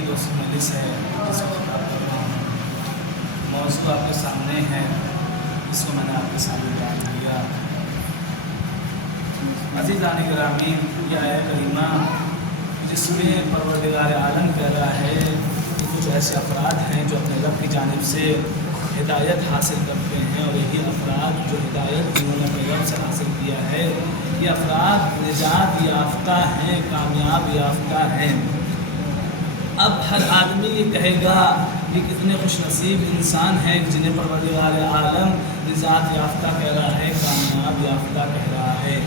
عقید و مجلس ہے جس کو خطاب کر رہا ہوں. موضوع آپ کے سامنے ہے، اس کو میں نے آپ کے سامنے بیان کیا. عزیزان گرامی، یہ آیت کریمہ جس میں پروردگار عالم کہہ رہا ہے کہ کچھ ایسے افراد ہیں جو اپنے رب کی جانب سے ہدایت حاصل کرتے ہیں، اور یہی افراد جو ہدایت جنہوں نے اپنے رب سے حاصل کیا ہے، یہ افراد نجات یافتہ ہیں، کامیاب یافتہ ہیں. اب ہر آدمی یہ کہے گا کہ کتنے خوش نصیب انسان ہیں جنہیں پروردگار عالم نجات یافتہ کہہ رہا ہے، کامیاب یافتہ کہہ رہا ہے.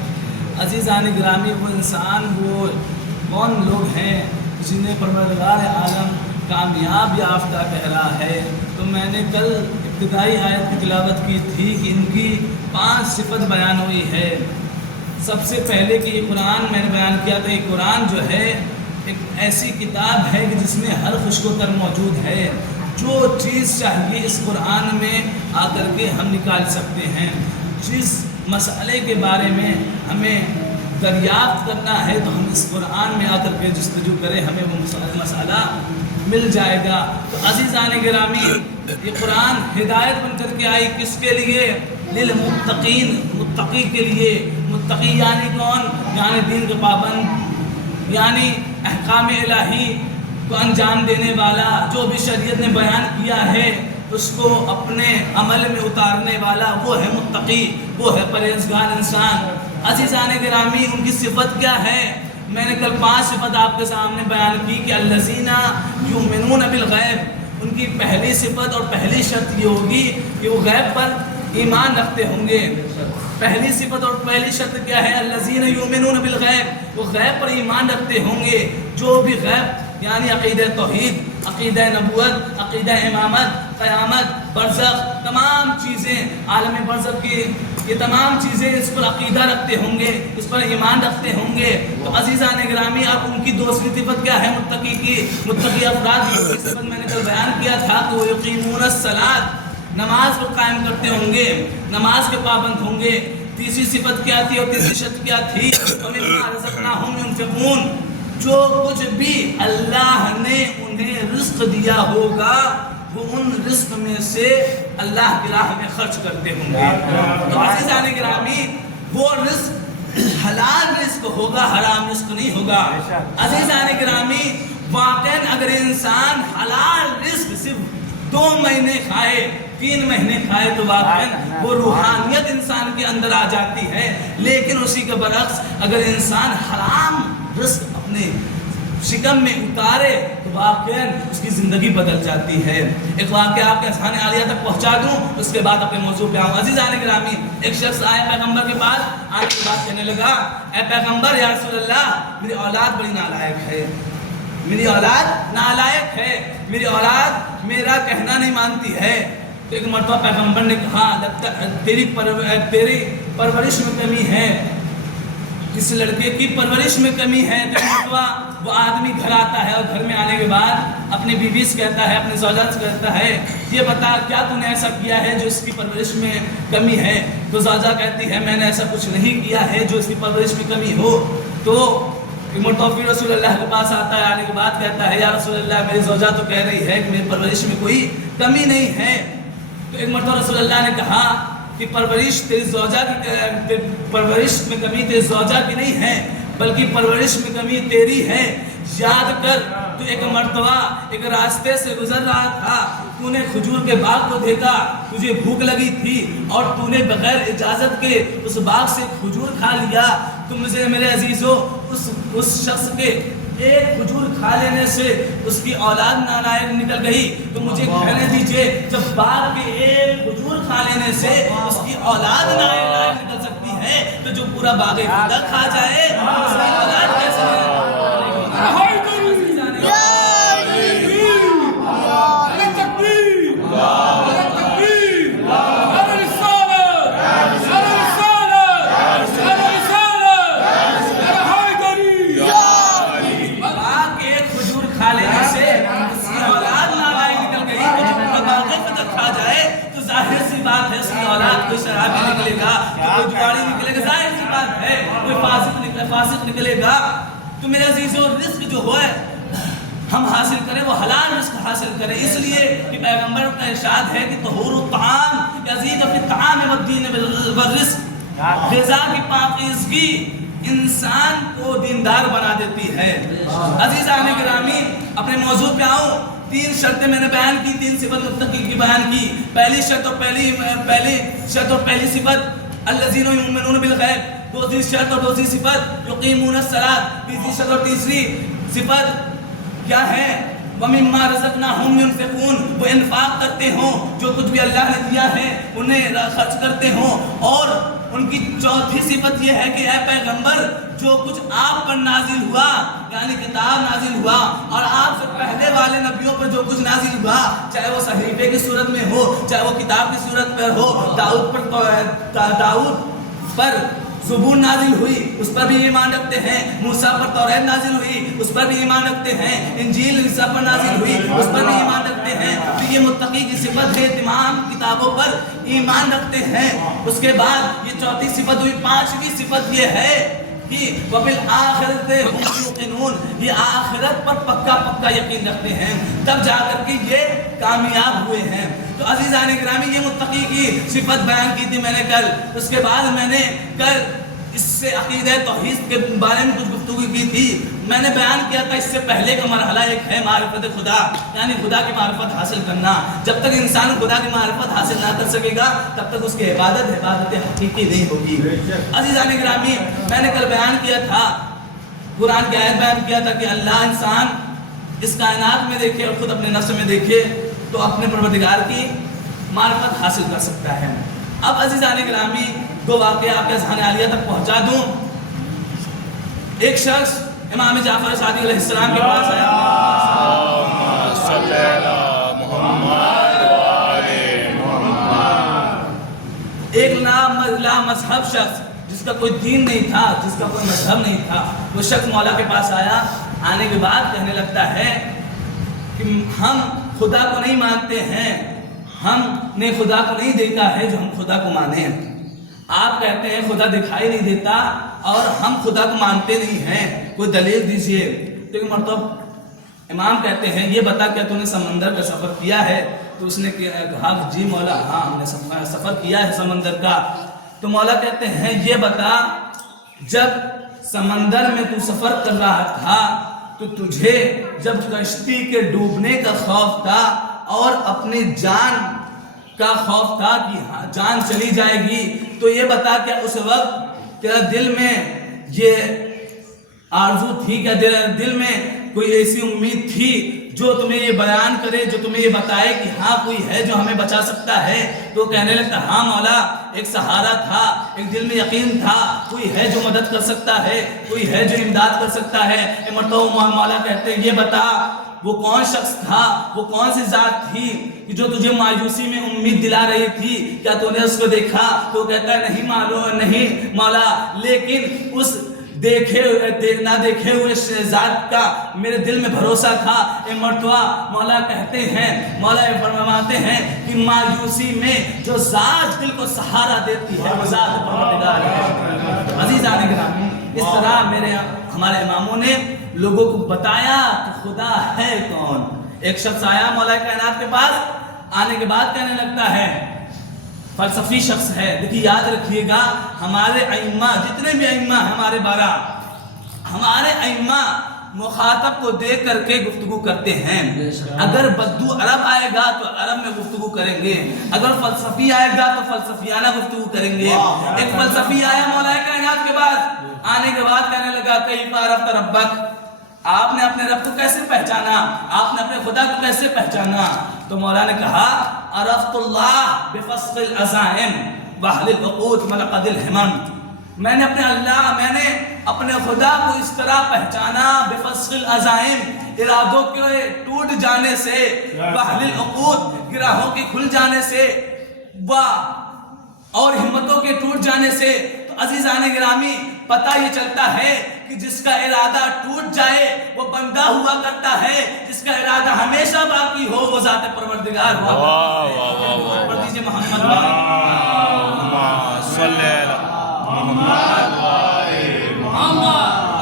عزیزان گرامی، وہ انسان، وہ کون لوگ ہیں جنہیں پروردگار عالم کامیاب یافتہ کہہ رہا ہے؟ تو میں نے کل ابتدائی آیت کی تلاوت کی تھی کہ ان کی 5 صفت بیان ہوئی ہے. سب سے پہلے کہ یہ قرآن میں نے بیان کیا تھا، یہ قرآن جو ہے ایک ایسی کتاب ہے کہ جس میں ہر خوشبو تر موجود ہے. جو چیز چاہیے اس قرآن میں آ کر کے ہم نکال سکتے ہیں. جس مسئلے کے بارے میں ہمیں دریافت کرنا ہے تو ہم اس قرآن میں آ کر کے جستجو کریں، ہمیں وہ مسئلہ مل جائے گا. تو عزیزان گرامی، یہ قرآن ہدایت بن کر کے آئی کس کے لیے؟ للمتقین، متقی کے لیے. متقی یعنی کون؟ یعنی دین کے پابند، یعنی احکام الہی کو انجام دینے والا، جو بھی شریعت نے بیان کیا ہے اس کو اپنے عمل میں اتارنے والا، وہ ہے متقی، وہ ہے پرہیزگار انسان. عزیزان گرامی، ان کی صفت کیا ہے؟ میں نے کل 5 صفت آپ کے سامنے بیان کی کہ الذین یؤمنون بالغیب. ان کی پہلی صفت اور پہلی شرط یہ ہوگی کہ وہ غیب پر ایمان رکھتے ہوں گے. پہلی صفت اور پہلی شرط کیا ہے؟ الذین یؤمنون بالغیب، وہ غیب پر ایمان رکھتے ہوں گے. جو بھی غیب یعنی عقیدہ توحید، عقیدہ نبوت، عقیدہ امامت، قیامت، برزخ، تمام چیزیں، عالم برزخ کی یہ تمام چیزیں اس پر عقیدہ رکھتے ہوں گے، اس پر ایمان رکھتے ہوں گے. تو عزیزان گرامی، اب ان کی دوسری صفت کیا ہے متقی کی؟ متقی افراد کی صفت میں نے کل بیان کیا تھا کہ وہ یقیمون الصلاۃ، نماز کو قائم کرتے ہوں گے، نماز کے پابند ہوں گے. تیسری صفت کیا تھی اور تیسری شرط کیا تھی؟ وَمِمَّا رَزَقْنَاهُمْ يُنْفِقُونَ. جو کچھ بھی اللہ نے انہیں رزق دیا ہوگا وہ ان رزق میں سے اللہ کی راہ میں خرچ کرتے ہوں گے. تو عزیزان گرامی، وہ رزق حلال رزق ہوگا، حرام رزق نہیں ہوگا. عزیزان گرامی، واقعاً اگر انسان حلال رزق صرف 2 مہینے کھائے، 3 مہینے کھائے تو واقعاً وہ روحانیت انسان کے اندر آ جاتی ہے. لیکن اسی کے برعکس اگر انسان حرام رزق اپنے شکم میں اتارے تو واقعاً اس کی زندگی بدل جاتی ہے. ایک واقعہ آپ کے اذہان عالیہ تک پہنچا دوں، اس کے بعد اپنے موضوع پہ آؤں. عزیزان گرامی، ایک شخص آیا پیغمبر کے پاس، آنے کے بعد کہنے لگا، اے پیغمبر، یا رسول اللہ، میری اولاد بڑی نالائق ہے، میری اولاد نالائق ہے، میری اولاد میرا کہنا نہیں مانتی ہے. تو ایک مرتبہ پیغمبر نے کہا، لگتا تیری پرورش میں کمی ہے، اس لڑکے کی پرورش میں کمی ہے. تو مرتبہ وہ آدمی گھر آتا ہے اور گھر میں آنے کے بعد اپنی بیوی سے کہتا ہے، اپنے زوجہ سے کہتا ہے، یہ بتا کیا تو نے ایسا کیا ہے جو اس کی پرورش میں کمی ہے؟ تو زوجہ کہتی ہے، میں نے ایسا کچھ نہیں کیا ہے جو اس کی پرورش میں کمی ہو. تو مرتبہ رسول اللہ کے پاس آتا ہے، آنے کے بعد کہتا ہے، یا رسول اللہ، میری زوجہ تو کہہ رہی ہے کہ میری پرورش میں کوئی کمی نہیں ہے. تو ایک مرتبہ رسول اللہ نے کہا کہ پرورش تیری زوجہ کی، پرورش میں کمی تیری زوجہ کی نہیں ہے بلکہ پرورش میں کمی تیری ہے. یاد کر، تو ایک مرتبہ ایک راستے سے گزر رہا تھا، تو نے کھجور کے باغ کو دیکھا، تجھے بھوک لگی تھی اور تو نے بغیر اجازت کے اس باغ سے کھجور کھا لیا. تو مجھے میرے عزیزو، اس شخص کے ایک کھجور کھا لینے سے اس کی اولاد نالائق نکل گئی. تو مجھے کہنے دیجئے، جب باغ کے ایک کھجور کھا لینے سے اس کی اولاد نالائق نکل سکتی ہے تو جو پورا باغ خدا کھا جائے اس کی اولاد کیسے نالائق؟ کوئی شرابی نکلے گا، کوئی جواری نکلے گا، ظاہر سی بات ہے، کوئی فاسق نکلے گا. تو میرے عزیزو، رزق جو ہے ہم حاصل کریں وہ حلال رزق حاصل کریں، اس لیے کہ پیغمبر کا ارشاد ہے کہ طہور الطعام یزید فی الطعام والدین والرزق، غذا کی پاکیزگی انسان کو دیندار بنا دیتی ہے۔ عزیزان گرامی، اپنے موضوع پہ آؤں، 3 شرطیں میں نے بیان کی، 3 صفت متقی کی بیان کی۔ پہلی شرط اور پہلی صفت الذین یؤمنون بالغیب، دوسری شرط اور دوسری صفت یقیمون الصلاۃ، تیسری شرط اور تیسری صفت کیا ہے؟ وَمِمَّا رَزَقْنَاهُمْ يُنْفِقُونَ، وہ انفاق کرتے ہوں، جو کچھ بھی اللہ نے دیا ہے انہیں خرچ کرتے ہوں۔ اور ان کی چوتھی صفت یہ ہے کہ اے پیغمبر، جو کچھ آپ پر نازل ہوا یعنی کتاب نازل ہوا اور آپ سے پہلے والے نبیوں پر جو کچھ نازل ہوا، چاہے وہ صحیفے کی صورت میں ہو، چاہے وہ کتاب کی صورت پر ہو، داؤد پر زبور نازل ہوئی اس پر بھی ایمان رکھتے ہیں، موسیٰ پر توریت نازل ہوئی اس پر بھی ایمان رکھتے ہیں، انجیل عیسیٰ پر نازل ہوئی اس پر بھی ایمان رکھتے ہیں۔ تو یہ متقی کی صفت ہے، تمام کتابوں پر ایمان رکھتے ہیں۔ اس کے بعد یہ چوتھی صفت ہوئی۔ 5ویں صفت یہ ہے کہ وَبِالْآخِرَةِ هُمْ يُوقِنُونَ، یہ آخرت پر پکا یقین رکھتے ہیں، تب جا کر کے یہ کامیاب ہوئے ہیں۔ تو عزیزان گرامی، یہ متقی کی صفت بیان کی تھی میں نے کل۔ اس کے بعد میں نے کل اس سے عقیدہ توحید کے بارے میں کچھ گفتگو کی تھی۔ میں نے بیان کیا تھا اس سے پہلے کا مرحلہ ایک ہے معرفت خدا، یعنی خدا کی معرفت حاصل کرنا۔ جب تک انسان خدا کی معرفت حاصل نہ کر سکے گا تب تک اس کی عبادت حقیقی نہیں ہوگی۔ عزیزان گرامی، میں نے کل بیان کیا تھا، قرآن کی آیت بیان کیا تھا کہ اللہ انسان اس کائنات میں دیکھے اور خود اپنے نفس میں دیکھے تو اپنے پروردگار کی معرفت حاصل کر سکتا ہے۔ اب عزیزان گرامی، 2 واقعہ آپ کے ذہن عالیہ تک پہنچا دوں۔ ایک شخص امام جعفر صادق علیہ السلام کے پاس آیا، ایک لا مذہب شخص جس کا کوئی دین نہیں تھا، جس کا کوئی مذہب نہیں تھا، وہ شخص مولا کے پاس آیا۔ آنے کے بعد کہنے لگتا ہے کہ ہم خدا کو نہیں مانتے ہیں، ہم نے خدا کو نہیں دیکھا ہے جو ہم خدا کو مانیں۔ آپ کہتے ہیں خدا دکھائی نہیں دیتا اور ہم خدا کو مانتے نہیں ہیں، کوئی دلیل دیجئے۔ تو ایک مرتبہ امام کہتے ہیں یہ بتا کیا تو نے سمندر کا سفر کیا ہے؟ تو اس نے کہا جی مولا، ہاں ہم نے سفر کیا ہے سمندر کا۔ تو مولا کہتے ہیں یہ بتا، جب سمندر میں تو سفر کر رہا تھا تو تجھے جب کشتی کے ڈوبنے کا خوف تھا اور اپنی جان کا خوف تھا کہ جان چلی جائے گی، تو یہ بتا کہ اس وقت تیرا دل میں یہ آرزو تھی، کیا دل میں کوئی ایسی امید تھی جو تمہیں یہ بیان کرے، جو تمہیں یہ بتائے کہ ہاں کوئی ہے جو ہمیں بچا سکتا ہے؟ تو کہنے لگتا ہاں مولا، ایک سہارا تھا، ایک دل میں یقین تھا، کوئی ہے جو مدد کر سکتا ہے، کوئی ہے جو امداد کر سکتا ہے۔ مرتبہ مولا کہتے ہیں یہ بتا وہ کون شخص تھا، وہ کون سی ذات تھی کہ جو تجھے مایوسی میں امید دلا رہی تھی؟ کیا تو نے اس کو دیکھا؟ تو کہتا ہے نہیں معلوم، نہیں مولا، لیکن اس نہ دیکھے ہوئے ذات کا میرے دل میں بھروسہ تھا۔ ایک مرتبہ مولا کہتے ہیں، مولا فرماتے ہیں کہ مایوسی میں جو ذات دل کو سہارا دیتی ہے وہ ذات پروردگار ہے۔ عزیزان گرامی، اس طرح ہمارے اماموں نے لوگوں کو بتایا کہ خدا ہے کون۔ ایک شخص آیا مولا کائنات کے پاس، آنے کے بعد کہنے لگتا ہے، فلسفی شخص ہے، دیکھیے یاد رکھیے گا ہمارے ائمہ، جتنے بھی ائمہ ہیں ہمارے 12، ہمارے ائمہ مخاطب کو دیکھ کر کے گفتگو کرتے ہیں۔ اگر بدو عرب آئے گا تو عرب میں گفتگو کریں گے، اگر فلسفی آئے گا تو فلسفیانہ گفتگو کریں گے۔ ایک فلسفی آیا مولا کائنات کے پاس، آنے کے بعد کہنے لگا کیف عرفت ربک، آپ نے اپنے رب کو کیسے پہچانا، آپ نے اپنے خدا کو کیسے پہچانا؟ تو مولا نے کہا عرفت اللہ بفصل العزائم واہل العقود ملقد الہمم، میں نے اپنے خدا کو اس طرح پہچانا بفصل العزائم، ارادوں کے ٹوٹ جانے سے، واہل العقود گراہوں کے کھل جانے سے، اور ہمتوں کے ٹوٹ جانے سے۔ تو عزیزان گرامی، پتہ یہ چلتا ہے کہ جس کا ارادہ ٹوٹ جائے وہ بندہ ہوا کرتا ہے، جس کا ارادہ ہمیشہ باقی ہو وہ ذات پروردگار ہوا کرتا ہے۔ پڑھ دیجئے محمد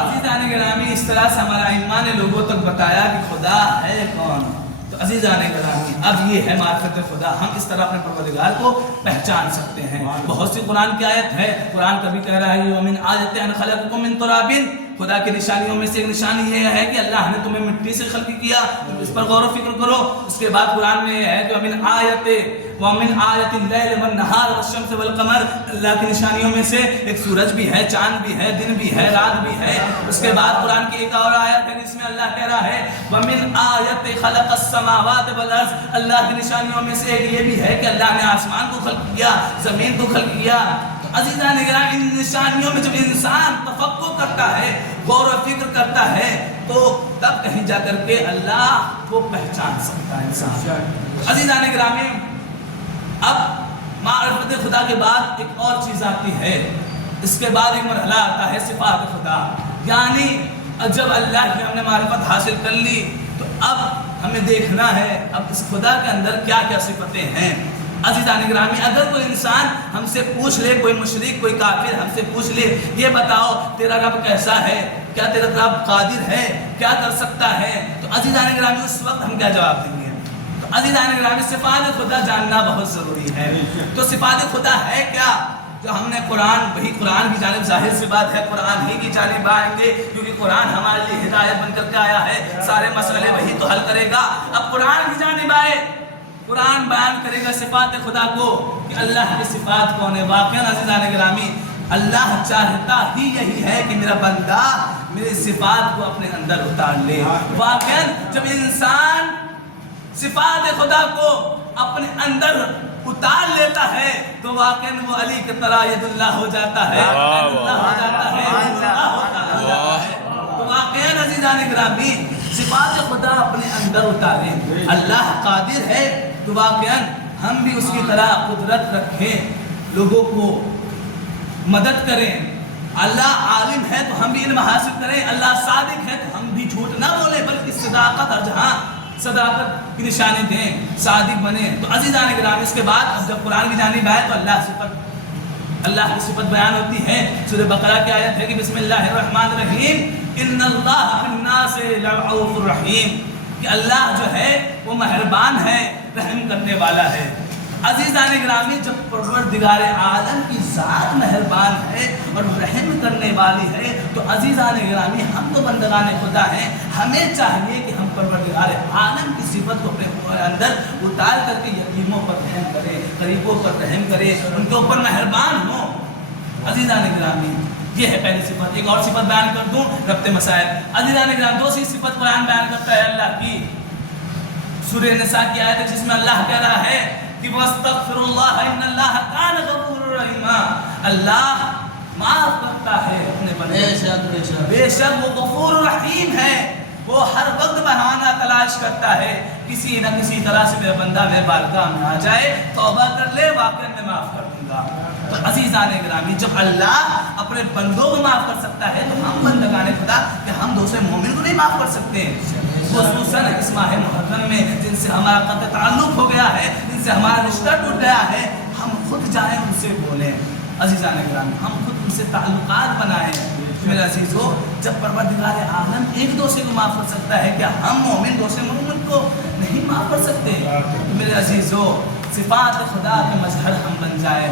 عزیزان گرامی، اس طرح سے ہمارا ایمان نے لوگوں تک بتایا کہ خدا ہے کون. تو عزیزان گرامی اب یہ ہے معرفت خدا. ہم اس طرح اپنے پروردگار کو پہچان سکتے ہیں. بہت سی قرآن کی آیت ہے. قرآن کبھی کہہ رہا ہے وَمِنْ آیَاتِهِ أَنْ خَلَقَكُم مِّن تُرَابٍ. خدا کی نشانیوں میں سے ایک نشانی یہ ہے کہ اللہ نے تمہیں مٹی سے خلق کیا. تم اس پر غور و فکر کرو. اس کے بعد قرآن میں یہ ہے کہ وَمِنْ آیَاتِ اللَّيْلِ وَالنَّهَارِ وَالشَّمْسِ وَالْقَمَرِ. اللہ کی نشانیوں میں سے ایک سورج بھی ہے, چاند بھی ہے, دن بھی ہے, رات بھی ہے. اس کے بعد قرآن کی ایک اور آیت ہے جس میں اللہ کہہ رہا ہے وَمِنْ آیَاتِ خَلَقَ السَّمَاوَاتِ وَالْأَرْضِ. اللہ کی نشانیوں میں سے ایک یہ بھی ہے کہ اللہ نے آسمان کو خلق کیا, زمین کو خلق کیا. عزیزان گرامی ان نشانیوں میں جب انسان تفکر کرتا ہے, غور و فکر کرتا ہے, تو تب کہیں جا کر کے اللہ کو پہچان سکتا ہے انسان. عزیزان گرامی اب معرفت خدا کے بعد ایک اور چیز آتی ہے. اس کے بعد ایک مرحلہ آتا ہے صفات خدا. یعنی جب اللہ کی ہم نے معرفت حاصل کر لی تو اب ہمیں دیکھنا ہے اب اس خدا کے اندر کیا کیا صفتیں ہیں. عزیزان گرامی اگر کوئی انسان ہم سے پوچھ لے, کوئی مشرک کوئی کافر ہم سے پوچھ لے یہ بتاؤ تیرا رب کیسا ہے, کیا تیرا رب قادر ہے, کیا کر سکتا ہے, تو عزیزان گرامی اس وقت ہم کیا جواب دیں گے؟ تو عزیزان گرامی صفات خدا جاننا بہت ضروری ہے. تو صفات خدا ہے کیا؟ جو ہم نے قرآن, وہی قرآن کی جانب ظاہر سی بات ہے قرآن ہی کی جانب آئیں گے کیونکہ قرآن ہمارے لیے ہدایت بن کر کے آیا ہے. سارے مسئلے وہی تو حل کرے گا. اب قرآن کی جانب آئے, قرآن بیان کرے گا صفات خدا کو کہ اللہ کی صفات کون ہے. واقعاً عزیزان گرامی اللہ چاہتا ہی یہی ہے کہ میرا بندہ میری صفات کو اپنے اندر اتار لے. واقعاً جب انسان صفات خدا کو اپنے اندر اتار لیتا ہے تو واقعاً وہ علی کی طرح ید اللہ ہو جاتا ہے, اللہ ہو جاتا ہے, اللہ ہو جاتا ہے. تو واقعاً عزیزان گرامی صفات خدا اپنے اندر اتاریں. اللہ قادر ہے تو واقعاً ہم بھی اس کی طرح قدرت رکھیں, لوگوں کو مدد کریں. اللہ عالم ہے تو ہم بھی علم حاصل کریں. اللہ صادق ہے تو ہم بھی جھوٹ نہ بولیں بلکہ صداقت اور جہاں صداقت کی نشانی دیں, صادق بنیں. تو عزیزان گرامی اس کے بعد جب قرآن کی جانب آئے تو اللہ کی صفت بیان ہوتی ہے. سورہ بقرہ کی آیت ہے کہ بسم اللہ الرحمن الرحیم ان اللہ بالناس لرؤوف الرحیم, کہ اللہ جو ہے وہ مہربان ہے, رحم کرنے والا ہے. عزیزان گرامی جب پروردگار عالم کی ذات مہربان ہے اور رحم کرنے والی ہے تو عزیزان گرامی ہم تو بندگان خدا ہیں. ہمیں چاہیے کہ ہم پروردگار عالم کی صفت کو اپنے اندر اتار کر کے یتیموں پر رحم کریں, غریبوں پر رحم کریں, ان کے اوپر مہربان ہوں. عزیزان گرامی یہ ہے پہلی صفت. ایک اور صفت بیان کر دوں, ربط مسائل. عزیزان گرامی دوسری صفت قرآن بیان کرتا ہے اللہ کی. سورہ نساء کی آیت ہے جس میں اللہ کہہ رہا ہے کہ وَاسْتَغْفِرُ اللَّهَ إِنَّ اللَّهَ كَانَ غَفُورًا رَحِيمًا. اللہ معاف کرتا ہے اپنے بندے, بے شک وہ غفور رحیم ہے. وہ ہر وقت بہانہ تلاش کرتا ہے کسی نہ کسی طرح سے میرا بندہ میرے بارگاہ میں آ جائے, توبہ کر لے, واقعا میں معاف کر دوں گا. تو عزیزان گرامی جب اللہ اپنے بندوں کو معاف کر سکتا ہے تو ہم بندگان خدا کہ ہم دوسرے مومن کو نہیں معاف کر سکتے؟ خصوصاً اس ماہ محرم میں جن سے ہمارا قطع تعلق ہو گیا ہے, جن سے ہمارا رشتہ ٹوٹ گیا ہے, ہم خود جائیں ان سے بولیں. عزیزان گرامی ہم خود ان سے تعلقات بنائیں. میرے عزیزو جب پروردگار عالم ایک دوسرے کو معاف کر سکتا ہے, کیا ہم مومن دوسرے مومن کو نہیں معاف کر سکتے؟ میرے عزیزو صفات خدا کے مظہر ہم بن جائیں,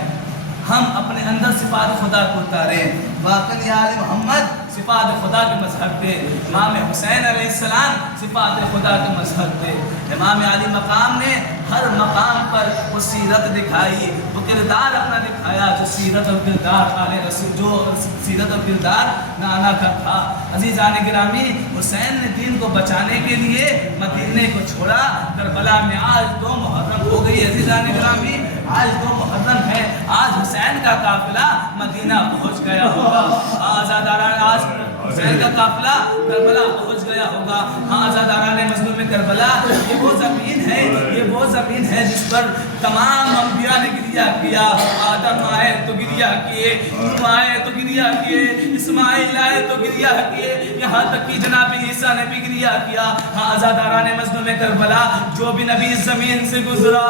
ہم اپنے اندر صفات خدا کو اتاریں. واقعاً یا علی محمد صفات خدا کے مظہر تھے. امام حسین علیہ السلام صفات خدا کے مظہر تھے. امام علی مقام نے ہر مقام پر وہ سیرت دکھائی, وہ کردار اپنا دکھایا جو سیرت اور کردار آل رسول, جو سیرت اور کردار نانا کا تھا. عزیزان گرامی حسین نے دین کو بچانے کے لیے مدینے کو چھوڑا. کربلا میں آج 2 محرم ہو گئی. عزیزان گرامی آج 2 محرم ہے, آج حسین کا قافلہ مدینہ پہنچ گیا ہوگا. آج حسین کا قافلہ کربلا پہنچ گیا ہوگا. ہاں آزاداران مظلوم کربلا یہ وہ زمین ہے, یہ وہ زمین ہے جس پر تمام انبیاء نے گریہ کیا. آدم آئے تو گریہ کیے, نوح آئے تو گریہ کیے, اسماعیل آئے تو گریہ کیے, یہاں تک کہ جناب عیسیٰ نے بھی گریہ کیا. ہاں آزاداران مظلوم کربلا جو بھی نبی اس زمین سے گزرا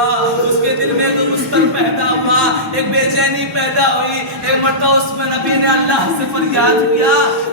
اس کے دل میں تو مستر پیدا ہوا, ایک بے چینی پیدا ہوئی. ایک مرتبہ اس میں نبی نے اللہ سے فریاد کیا,